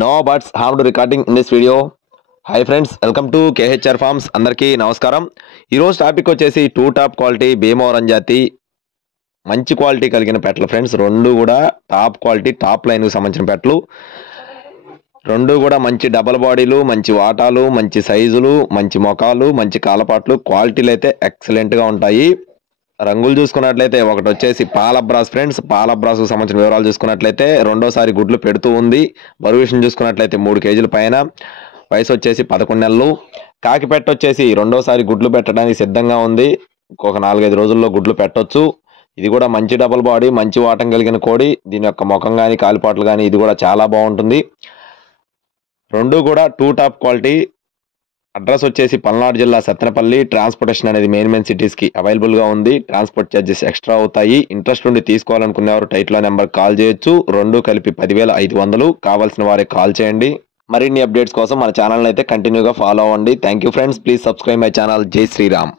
No buts harmed recording in this video. Hi friends, welcome to KHR forms. అందరికీ నమస్కారం. ఈరోజు topic వచ్చేసి 2 top quality Bhimavaram జాతి మంచి క్వాలిటీ కలిగిన పెట్టలు ఫ్రెండ్స్. రెండు కూడా టాప్ క్వాలిటీ, టాప్ లైన్కి సంబంధించిన పెట్టలు. రెండు కూడా మంచి డబల్ బాడీలు, మంచి వాటాలు, మంచి సైజులు, మంచి మొఖాలు, మంచి కాలపాట్లు. క్వాలిటీలు అయితే ఎక్సలెంట్గా ఉంటాయి. రంగులు చూసుకున్నట్లయితే ఒకటి వచ్చేసి పాలబ్రాస్ ఫ్రెండ్స్. పాలబ్రాస్కు సంబంధించిన వివరాలు చూసుకున్నట్లయితే రెండోసారి గుడ్లు పెడుతూ ఉంది. బరువు విషయం చూసుకున్నట్లయితే 3 కేజీల పైన. వయసు వచ్చేసి 11 నెలలు. కాకిపెట్ట వచ్చేసి రెండోసారి గుడ్లు పెట్టడానికి సిద్ధంగా ఉంది. ఇంకొక 4-5 రోజుల్లో గుడ్లు పెట్టొచ్చు. ఇది కూడా మంచి డబల్ బాడీ, మంచి వాటం కలిగిన కోడి. దీని యొక్క ముఖం కానీ కాలిపాట్లు కానీ ఇది కూడా చాలా బాగుంటుంది. రెండు కూడా 2 టాప్ క్వాలిటీ. అడ్రస్ వచ్చేసి పల్నాడు జిల్లా సత్తెనపల్లి. ట్రాన్స్పోర్టేషన్ అనేది మెయిన్ సిటీస్కి అవైలబుల్గా ఉంది. ట్రాన్స్పోర్ట్ ఛార్జెస్ ఎక్స్ట్రా అవుతాయి. ఇంట్రెస్ట్ ఉండి తీసుకోవాలనుకునేవారు టైట్లో నెంబర్ కాల్ చేయొచ్చు. రెండు కలిపి 10,500. కావాల్సిన వారికి కాల్ చేయండి. మరిన్ని అప్డేట్స్ కోసం మన ఛానల్ అయితే కంటిన్యూగా ఫాలో అవ్వండి. Thank you friends. Please subscribe my channel. జై శ్రీరామ్.